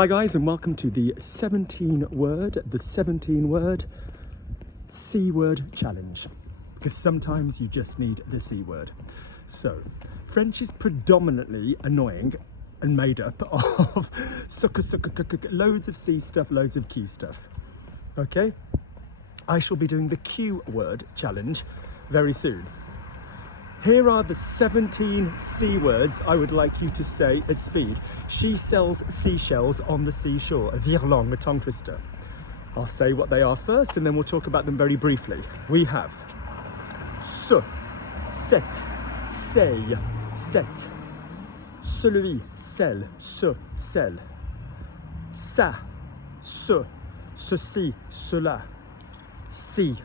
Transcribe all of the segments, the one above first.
Hi guys, and welcome to the 17 word C word challenge, because sometimes you just need the C word. So French is predominantly annoying and made up of loads of C stuff, loads of Q stuff. Okay, I shall be doing the Q word challenge very soon. Here are the 17 C words I would like you to say at speed. She sells seashells on the seashore. A virlang, a tongue twister. I'll say what they are first and then we'll talk about them very briefly. We have ce, cette, celle, cette, celui, celle, ce, celle, ça, ce, ceci, cela, si,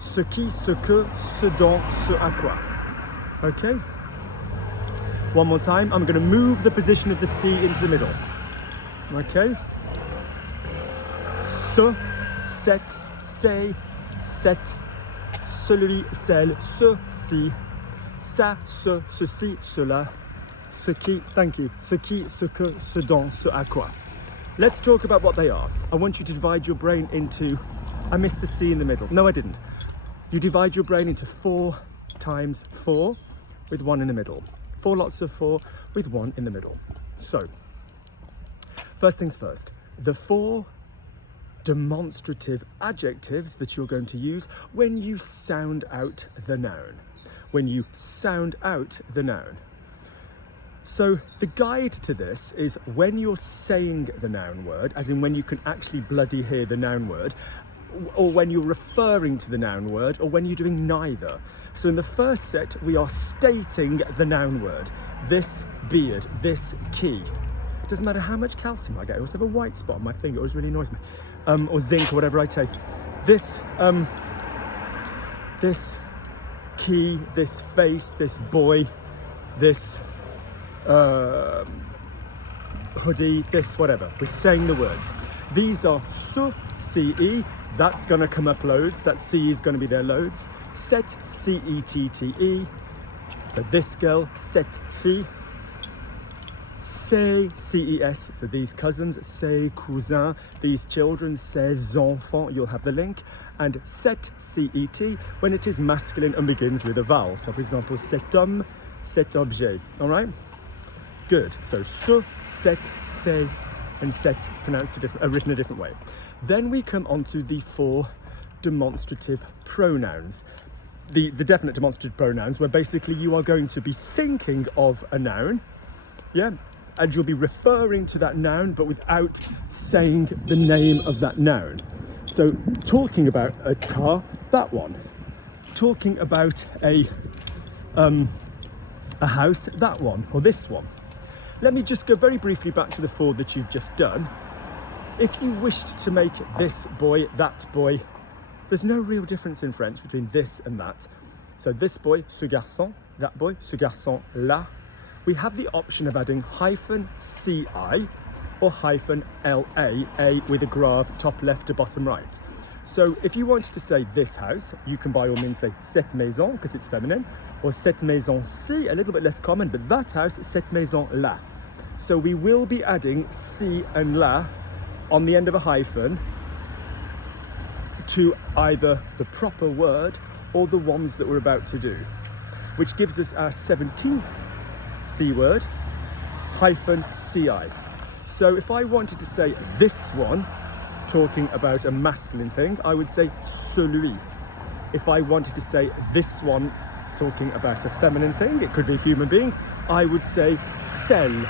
ce qui, ce que, ce dont, ce à quoi. Okay? One more time. I'm going to move the position of the C into the middle. Okay? Ce, cette, c'est, cette, celui, celle, ceci, ça, ce, ceci, cela, ce qui, thank you, ce qui, ce que, ce dont, ce à quoi. Let's talk about what they are. I want you to divide your brain into, I missed the C in the middle. No, I didn't. You divide your brain into 4 times 4 with 1 in the middle. 4 lots of 4 with 1 in the middle. So, first things first, the 4 demonstrative adjectives that you're going to use when you sound out the noun. When you sound out the noun. So the guide to this is when you're saying the noun word, as in when you can actually bloody hear the noun word, or when you're referring to the noun word, or when you're doing neither. So in the first set, we are stating the noun word. This beard, this key. It doesn't matter how much calcium I get. I always have a white spot on my finger. It always really annoys me. Or zinc, or whatever I take. This key, this face, this boy, this hoodie, this whatever. We're saying the words. These are ce, ce, that's going to come up loads. That C is going to be there loads. Cette, C-E-T-T-E. So this girl, cette fille. Ces, C-E-S. So these cousins, ces cousins. These children, ces enfants. You'll have the link. And cet, C-E-T, when it is masculine and begins with a vowel. So for example, cet homme, cet objet. All right? Good. So ce, cette, c'est, and set pronounced written a different way. Then we come on to the 4 demonstrative pronouns. The definite demonstrative pronouns, where basically you are going to be thinking of a noun, yeah, and you'll be referring to that noun but without saying the name of that noun. So talking about a car, that one. Talking about a house, that one, or this one. Let me just go very briefly back to the 4 that you've just done. If you wished to make this boy, that boy, there's no real difference in French between this and that. So this boy, ce garçon, that boy, ce garçon là. We have the option of adding hyphen ci or hyphen la, a with a grave top left to bottom right. So if you wanted to say this house, you can by all means say cette maison because it's feminine, or cette maison-ci, a little bit less common, but that house, cette maison-là. So we will be adding ci and la on the end of a hyphen to either the proper word or the ones that we're about to do, which gives us our 17th C word, hyphen ci. So if I wanted to say this one, talking about a masculine thing, I would say celui. If I wanted to say this one, talking about a feminine thing, it could be a human being, I would say celle,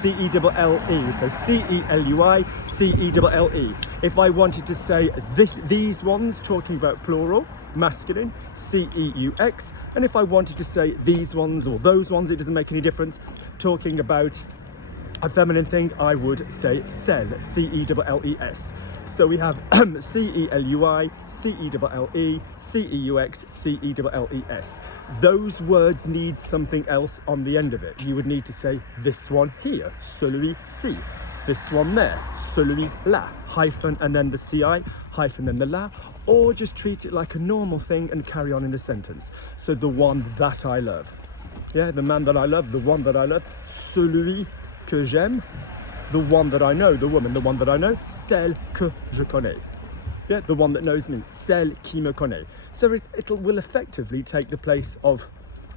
C-E-L-L-E, so C-E-L-U-I, C-E-L-L-E. If I wanted to say these ones, talking about plural, masculine, C-E-U-X, and if I wanted to say these ones or those ones, it doesn't make any difference, talking about a feminine thing, I would say celle, C-E-L-L-E-S. So we have C-E-L-U-I, C-E-L-L-E, C-E-U-X, C-E-L-L-E-S. Those words need something else on the end of it. You would need to say this one here, celui-ci, this one there, celui-là, hyphen and then the ci, hyphen and the la, or just treat it like a normal thing and carry on in the sentence. So the one that I love. Yeah, the man that I love, the one that I love, celui que j'aime, the one that I know, the woman, the one that I know, celle que je connais. Yeah, the one that knows me, celle qui me connaît. So it will effectively take the place of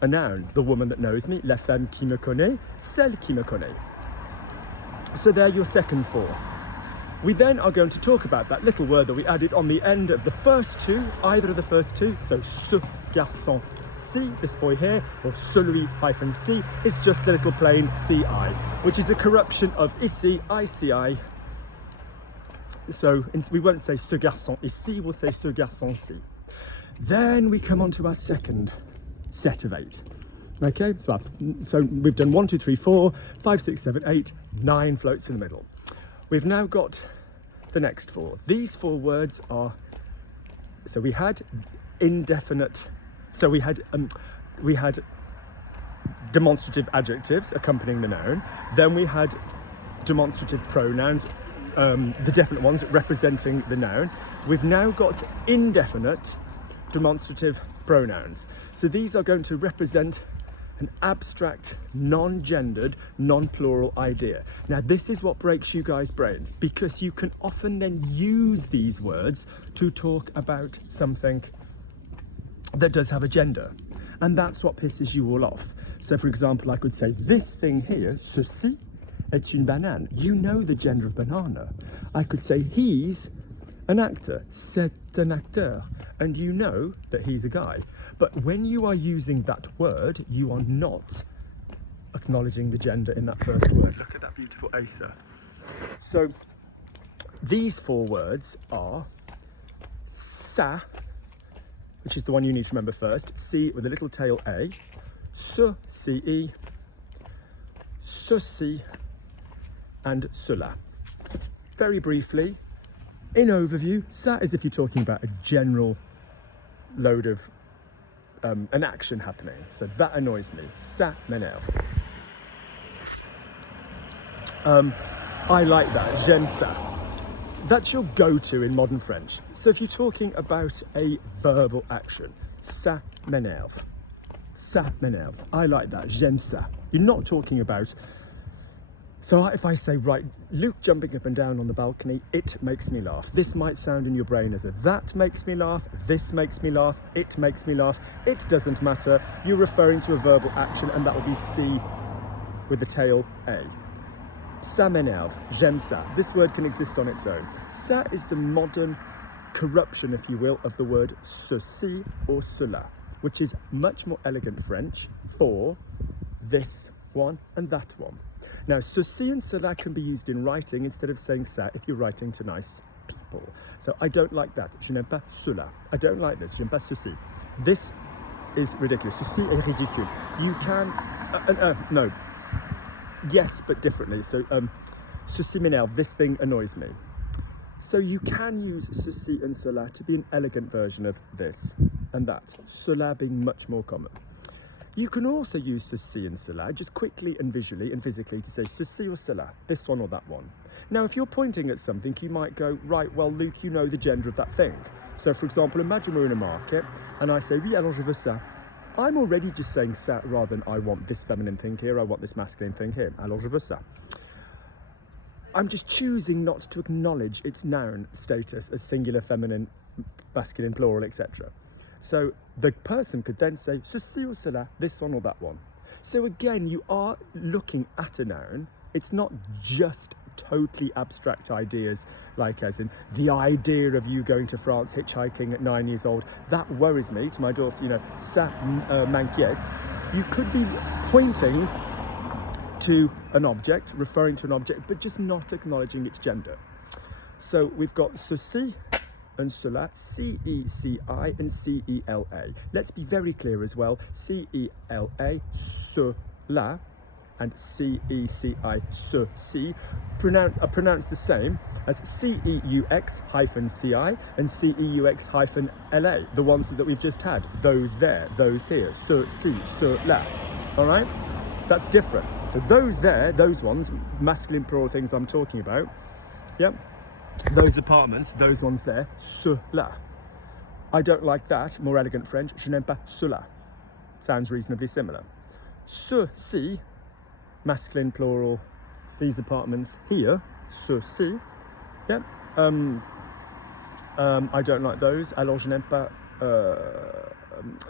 a noun, the woman that knows me, la femme qui me connaît, celle qui me connaît. So they're your second four. We then are going to talk about that little word that we added on the end of the first two, either of the first two. So ce garçon-ci, this boy here, or celui-ci, is just the little plain ci, which is a corruption of ici, ici. So we won't say ce garçon ici, we'll say ce garçon-ci. Then we come on to our second set of 8. Okay, so we've done 1, 2, 3, 4, 5, 6, 7, 8, 9 floats in the middle. We've now got the next 4. These 4 words are, so we had indefinite, so we had demonstrative adjectives accompanying the noun, then we had demonstrative pronouns, the definite ones representing the noun. We've now got indefinite demonstrative pronouns. So these are going to represent an abstract, non-gendered, non-plural idea. Now this is what breaks you guys' brains, because you can often then use these words to talk about something that does have a gender, and that's what pisses you all off. So for example, I could say this thing here, ceci est une banane. You know the gender of banana. I could say he's an actor, c'est un acteur, and you know that he's a guy. But when you are using that word, you are not acknowledging the gender in that first word. Look at that beautiful Acer. So these 4 words are ça, which is the one you need to remember first, C with a little tail A, ceci, ceci, and cela. Very briefly, in overview, ça is if you're talking about a general load of an action happening. So that annoys me. Ça m'énerve. I like that. J'aime ça. That's your go-to in modern French. So if you're talking about a verbal action, ça m'énerve. Ça m'énerve. I like that. J'aime ça. You're not talking about. So if I say, right, Luke jumping up and down on the balcony, it makes me laugh. This might sound in your brain as a that makes me laugh, this makes me laugh, it makes me laugh. It doesn't matter. You're referring to a verbal action, and that will be C with the tail A. Ça m'énerve, j'aime ça. This word can exist on its own. Ça is the modern corruption, if you will, of the word ceci or cela, which is much more elegant French for this one and that one. Now, ceci and cela can be used in writing instead of saying ça if you're writing to nice people. So I don't like that. Je n'aime pas cela. I don't like this. J'aime pas ceci. This is ridiculous. Ceci est ridicule. You can, no. Yes, but differently. So, ceci m'énerve. This thing annoys me. So you can use ceci and cela to be an elegant version of this and that. Cela being much more common. You can also use ceci and cela just quickly and visually and physically to say ceci or cela, this one or that one. Now, if you're pointing at something, you might go, right, well, Luke, you know the gender of that thing. So, for example, imagine we're in a market and I say, oui, alors je veux ça. I'm already just saying ça rather than I want this feminine thing here, I want this masculine thing here. Alors je veux ça. I'm just choosing not to acknowledge its noun status as singular, feminine, masculine, plural, etc. So the person could then say ceci or cela, this one or that one. So again, you are looking at a noun. It's not just totally abstract ideas, like as in the idea of you going to France hitchhiking at 9 years old. That worries me. To my daughter, you know, ça m'inquiète. You could be pointing to an object, referring to an object, but just not acknowledging its gender. So we've got ceci and cela, C-E-C-I and C-E-L-A. Let's be very clear as well, C-E-L-A, cela, and C-E-C-I, ceci, are pronounced the same as C-E-U-X-C-I and C-E-U-X-L-A, the ones that we've just had, those there, those here, ceci, cela, all right? That's different. So those there, those ones, masculine plural things I'm talking about, yep. Those apartments, those ones there, cela. I don't like that, more elegant French, je n'aime pas cela. Sounds reasonably similar. Ceci, masculine plural, these apartments here, ceux-ci, yeah, I don't like those, alors je n'aime pas,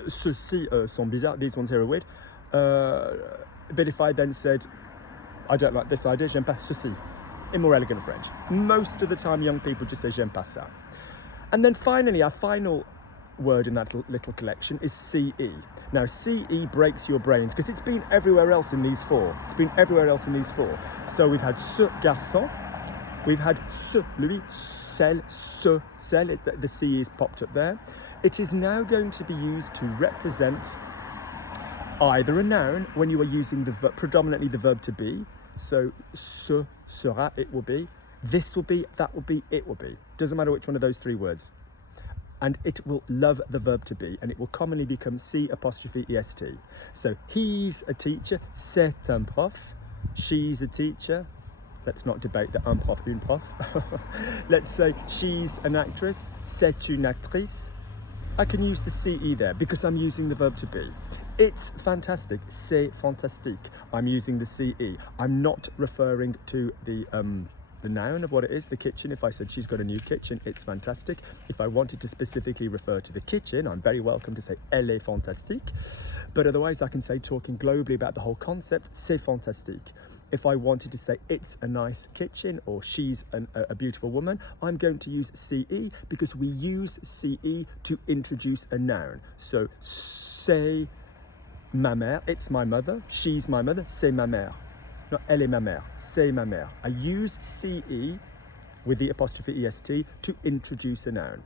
ceux-ci sont bizarres, these ones here are weird, but if I then said, I don't like this idea, j'aime pas ceci, in more elegant French. Most of the time young people just say j'aime pas ça. And then finally, our final word in that little collection is CE. Now CE breaks your brains because it's been everywhere else in these four. It's been everywhere else in these four. So we've had ce garçon, we've had ce, lui, celle, celle, the CE is popped up there. It is now going to be used to represent either a noun when you are using the predominantly the verb to be. So ce sera, it will be, this will be, that will be, it will be. Doesn't matter which one of those three words. And it will love the verb to be, and it will commonly become C apostrophe EST. So he's a teacher, c'est un prof. She's a teacher. Let's not debate the un prof, une prof. Let's say she's an actress, c'est une actrice. I can use the CE there because I'm using the verb to be. It's fantastic, c'est fantastique. I'm using the CE. I'm not referring to the noun of what it is, the kitchen. If I said she's got a new kitchen, it's fantastic. If I wanted to specifically refer to the kitchen, I'm very welcome to say elle est fantastique. But otherwise I can say, talking globally about the whole concept, c'est fantastique. If I wanted to say it's a nice kitchen or she's a beautiful woman, I'm going to use CE because we use CE to introduce a noun. So c'est ma mère, it's my mother, she's my mother, c'est ma mère. Not elle est ma mère, c'est ma mère. I use CE with the apostrophe EST to introduce a noun.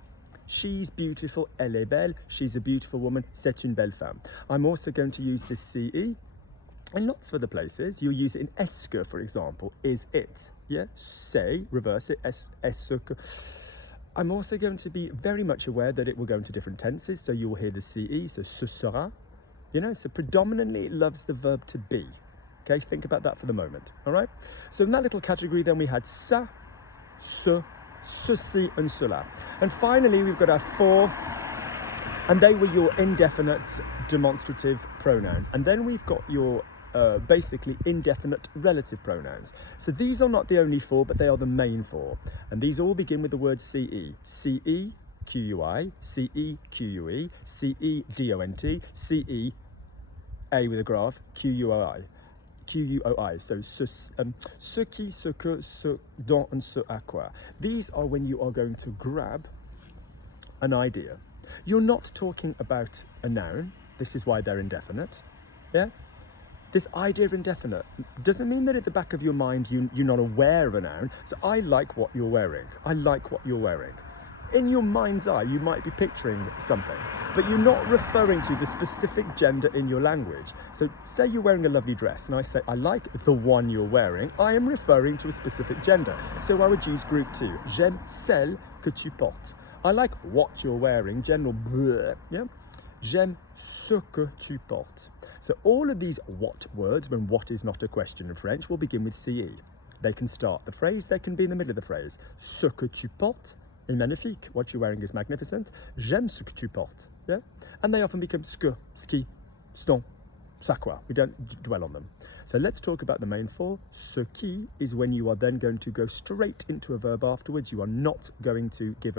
She's beautiful, elle est belle, she's a beautiful woman, c'est une belle femme. I'm also going to use this CE in lots of other places. You'll use it in est-ce que, for example, is it, yeah, c'est, reverse it, est-ce que. I'm also going to be very much aware that it will go into different tenses, so you will hear the CE, so ce sera, you know, so predominantly it loves the verb to be. Okay, think about that for the moment, all right? So in that little category then we had ça, ce, ceci and cela. And finally we've got our four, and they were your indefinite demonstrative pronouns. And then we've got your basically indefinite relative pronouns. So these are not the only four, but they are the main four. And these all begin with the word CE. CE, QUI, CE, QUE, CE, DONT, CE, A with a graph, QUOI. QUOI, so ce qui, ce que, ce dont, and ce à quoi. These are when you are going to grab an idea. You're not talking about a noun. This is why they're indefinite. Yeah? This idea of indefinite doesn't mean that at the back of your mind you're not aware of a noun. So I like what you're wearing. I like what you're wearing. In your mind's eye, you might be picturing something, but you're not referring to the specific gender in your language. So say you're wearing a lovely dress and I say, I like the one you're wearing. I am referring to a specific gender. So I would use group 2. J'aime celle que tu portes. I like what you're wearing, general bleh, yeah? J'aime ce que tu portes. So all of these what words, when what is not a question in French, will begin with CE. They can start the phrase, they can be in the middle of the phrase. Ce que tu portes est magnifique. What you're wearing is magnificent. J'aime ce que tu portes. Yeah? And they often become ce que, ce qui, ce dont, ça quoi. We don't dwell on them. So let's talk about the main four. Ce qui is when you are then going to go straight into a verb afterwards. You are not going to give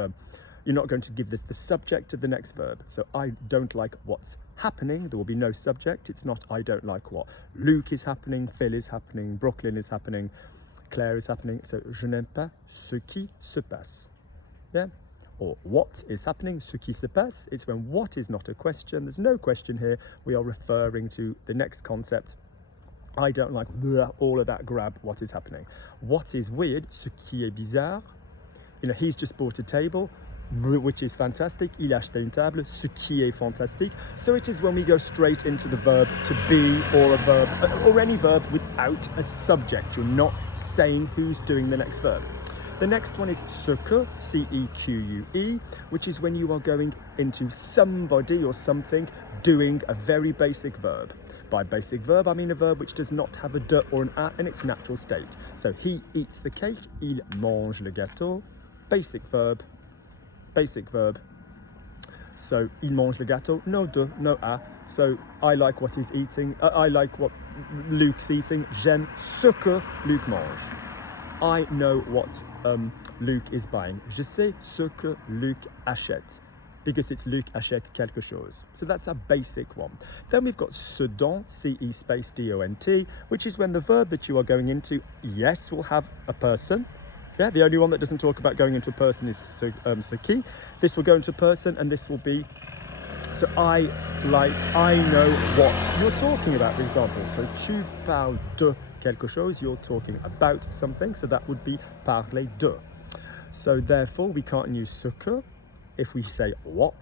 you're not going to give this the subject of the next verb. So I don't like what's happening. There will be no subject. It's not I don't like what Luke is happening, Phil is happening, Brooklyn is happening, Claire is happening. So je n'aime pas ce qui se passe. Yeah? Or what is happening, ce qui se passe. It's when what is not a question. There's no question here. We are referring to the next concept. I don't like all of that grab what is happening. What is weird, ce qui est bizarre. You know, he's just bought a table, which is fantastic. Il a acheté une table, ce qui est fantastique. So it is when we go straight into the verb to be, or a verb, or any verb without a subject. You're not saying who's doing the next verb. The next one is ce que, C-E-Q-U-E, which is when you are going into somebody or something doing a very basic verb. By basic verb, I mean a verb which does not have a de or an a in its natural state. So he eats the cake, il mange le gâteau. Basic verb, basic verb. So il mange le gâteau, no de, no a. So I like what he's eating. I like what Luke's eating. J'aime ce que Luc mange. I know what Luke is buying. Je sais ce que Luc achète, because it's Luc achète quelque chose. So that's a basic one. Then we've got ce dont, C-E space D-O-N-T, which is when the verb that you are going into, yes, will have a person. Yeah, the only one that doesn't talk about going into a person is ce qui. This will go into a person, and this will be, so I know what you're talking about, for example. So tu parles de quelque chose, you're talking about something, so that would be parler de. So therefore we can't use ce que if we say what.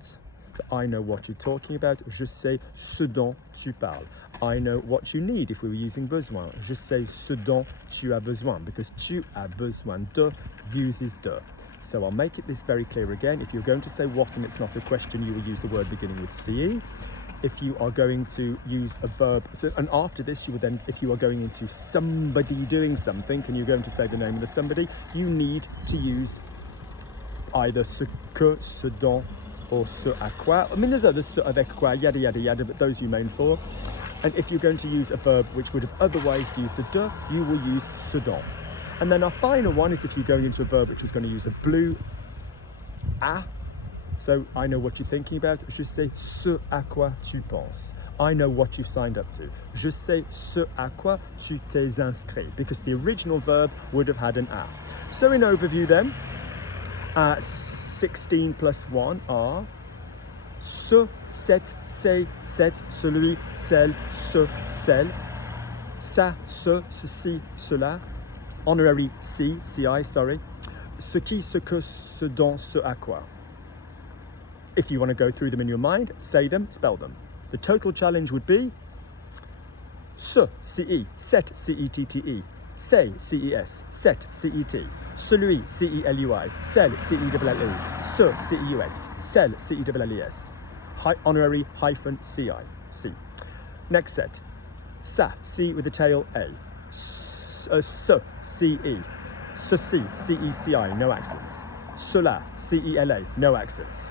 So I know what you're talking about. Je sais ce dont tu parles. I know what you need if we were using besoin. Je sais ce dont tu as besoin, because tu as besoin de uses de. So I'll make this very clear again. If you're going to say what and it's not a question, you will use the word beginning with CE. If you are going to use a verb, so, and after this you would then, if you are going into somebody doing something and you're going to say the name of the somebody, you need to use either ce que, ce dont, or ce à quoi. I mean, there's other ce avec quoi, yada yada yada, but those you main for. And if you're going to use a verb which would have otherwise used a de, you will use ce dont. And then our final one is if you're going into a verb which is going to use a blue à. So I know what you're thinking about. Je sais ce à quoi tu penses. I know what you've signed up to. Je sais ce à quoi tu t'es inscrit, because the original verb would have had an à. So in overview then, 16 plus 1 are ce, cette, c'est, cette, celui, celle, ce, celle, ça, ce, ceci, cela, honorary ci, sorry, ce qui, ce que, ce dont, ce à quoi. If you want to go through them in your mind, say them, spell them. The total challenge would be ce, C-E, cet, C-E-T-T-E, c'est, C-E-S, cet, C-E-T, celui, C-E-L-U-I, celle, C-E-L-L-E, ce, C-E-U-X, celle, C-E-L-L-E-S, honorary hyphen C-I, C. Next set, ça, C with the tail A, ce, C-E, ceci, C-E-C-I, no accents, cela, C-E-L-A, no accents,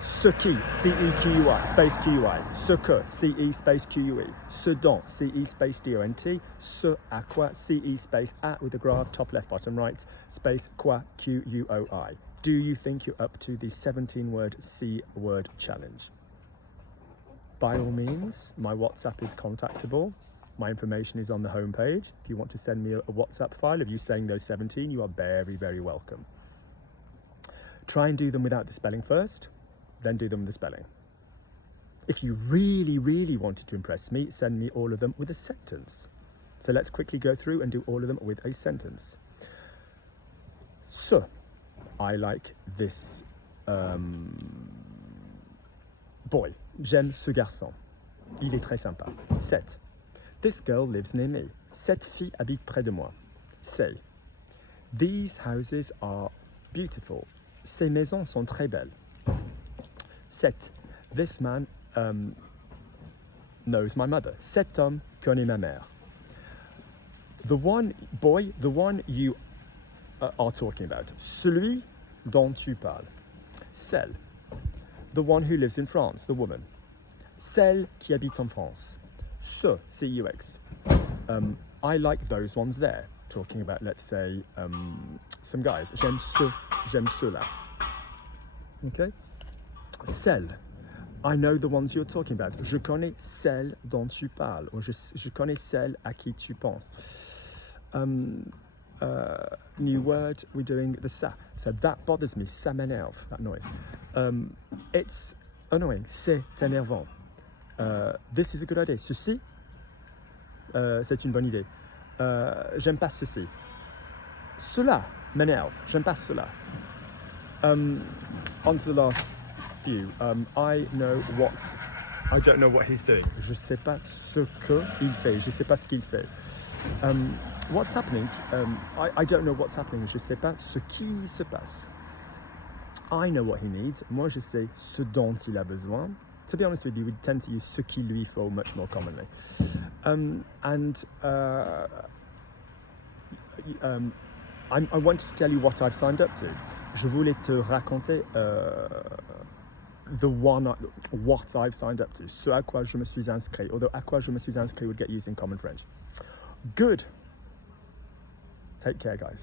ce qui, C-E-Q-U-I, space Q-U-I, ce que, C-E space Q-U-E, ce dont, C-E space D-O-N-T, ce à quoi, C-E space at with the graph, top left, bottom right, space quoi, Q-U-O-I. Do you think you're up to the 17-word C-word challenge? By all means, my WhatsApp is contactable. My information is on the homepage. If you want to send me a WhatsApp file of you saying those 17, you are very, very welcome. Try and do them without the spelling first, then do them with the spelling. If you really, really wanted to impress me, send me all of them with a sentence. So let's quickly go through and do all of them with a sentence. So, I like this boy. J'aime ce garçon. Il est très sympa. 7. This girl lives near me. Cette fille habite près de moi. Say. These houses are beautiful. Ces maisons sont très belles. 7. This man knows my mother. Cet homme connaît ma mère. The one boy, the one you are talking about. Celui dont tu parles. Celle. The one who lives in France, the woman. Celle qui habite en France. Ce, C-U-X. I like those ones there. Talking about, let's say, some guys. J'aime ceux-là. Okay? Celle. I know the ones you're talking about. Je connais celle dont tu parles. Or je connais celle à qui tu penses. New word, we're doing the ça. So that bothers me. Ça m'énerve, that noise. It's annoying. C'est énervant. This is a good idea. Ceci, c'est une bonne idée. J'aime pas ceci. Cela m'énerve. J'aime pas cela. On to the last few. I don't know what he's doing. Je sais pas ce qu'il fait. Je sais pas ce qu'il fait. What's happening? I don't know what's happening. Je sais pas ce qui se passe. I know what he needs. Moi, je sais ce dont il a besoin. To be honest with you, we tend to use ce qui lui faut much more commonly. I wanted to tell you what I've signed up to. Je voulais te raconter the one, what I've signed up to. Ce à quoi je me suis inscrit, although à quoi je me suis inscrit would get used in common French. Good. Take care, guys.